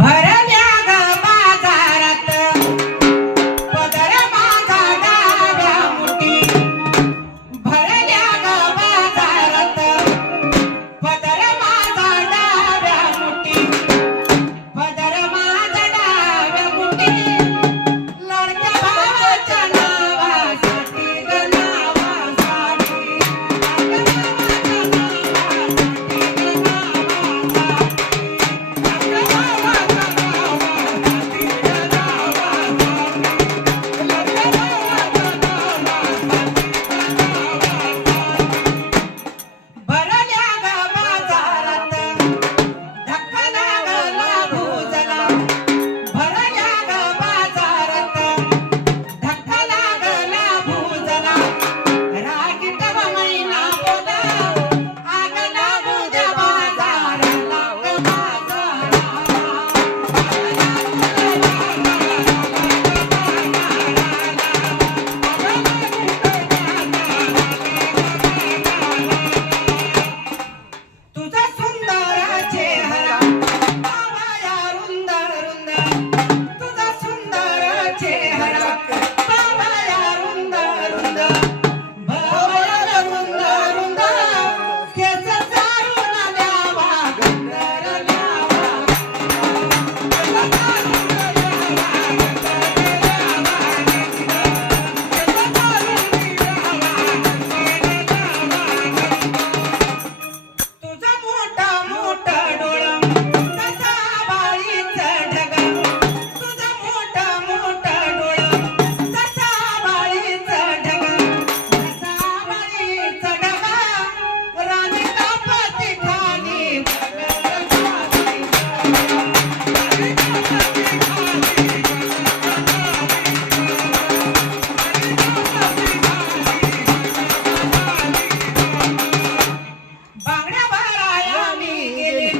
Bora!